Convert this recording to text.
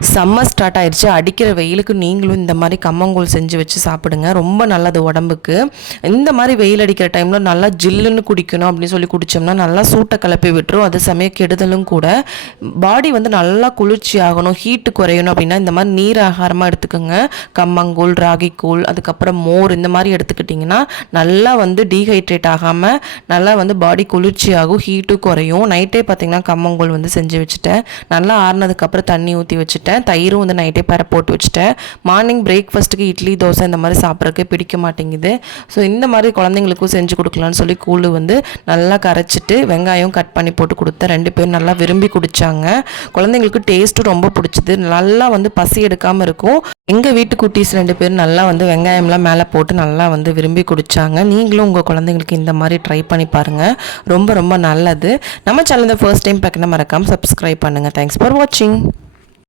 Summer start ஆயிடுச்சு. அடிக்கிற வெயிலுக்கு நீங்களும் இந்த மாதிரி கம்மங்கூழ் செஞ்சு வச்சு சாப்பிடுங்க. ரொம்ப நல்லது உடம்புக்கு. இந்த மாதிரி வெயில் அடிக்கிற டைமில் நல்லா ஜில்லுன்னு குடிக்கணும் அப்படின்னு சொல்லி குடித்தோம்னா நல்லா சூட்டை கிளப்பி விட்டுரும். அது சமயம் கெடுதலும் கூட. பாடி வந்து நல்லா குளிர்ச்சி ஆகணும், ஹீட்டு குறையணும் அப்படின்னா இந்த மாதிரி நீர் ஆகாரமாக எடுத்துக்கோங்க. கம்மங்கூழ், ராகிக்கூழ், அதுக்கப்புறம் மோர் இந்த மாதிரி எடுத்துக்கிட்டிங்கன்னா நல்லா வந்து டீஹைட்ரேட் ஆகாமல் நல்லா வந்து பாடி குளிர்ச்சி ஆகும், ஹீட்டும் குறையும். நைட்டே பார்த்திங்கன்னா கம்மங்கூழ் வந்து செஞ்சு வச்சுட்டேன். நல்லா ஆறுனதுக்கப்புறம் தண்ணி ஊற்றி வச்சுட்டேன். தயிரும் வந்து நைட்டே போட்டு வச்சுட்டேன். மார்னிங் பிரேக்ஃபாஸ்ட்டுக்கு இட்லி, தோசை இந்த மாதிரி சாப்பிட்றதுக்கு பிடிக்க மாட்டேங்குது. ஸோ இந்த மாதிரி குழந்தைங்களுக்கும் செஞ்சு கொடுக்கலான்னு சொல்லி கூழ் வந்து நல்லா கரைச்சிட்டு வெங்காயம் கட் பண்ணி போட்டு கொடுத்தேன். 2 பேரும் நல்லா விரும்பி குடித்தாங்க. குழந்தைங்களுக்கு டேஸ்ட்டும் ரொம்ப பிடிச்சிது. நல்லா வந்து பசி எடுக்காமல் இருக்கும். எங்கள் வீட்டு குட்டீஸ் 2 பேரும் நல்லா வந்து வெங்காயம்லாம் மேலே போட்டு நல்லா வந்து விரும்பி குடித்தாங்க. நீங்களும் உங்கள் குழந்தைங்களுக்கு இந்த மாதிரி ட்ரை பண்ணி பாருங்கள். ரொம்ப ரொம்ப நல்லது. நம்ம சேனலை ஃபர்ஸ்ட் டைம் பார்க்கணும் மறக்காமல் சப்ஸ்கிரைப் பண்ணுங்கள். தேங்க்ஸ் ஃபார் வாட்சிங்.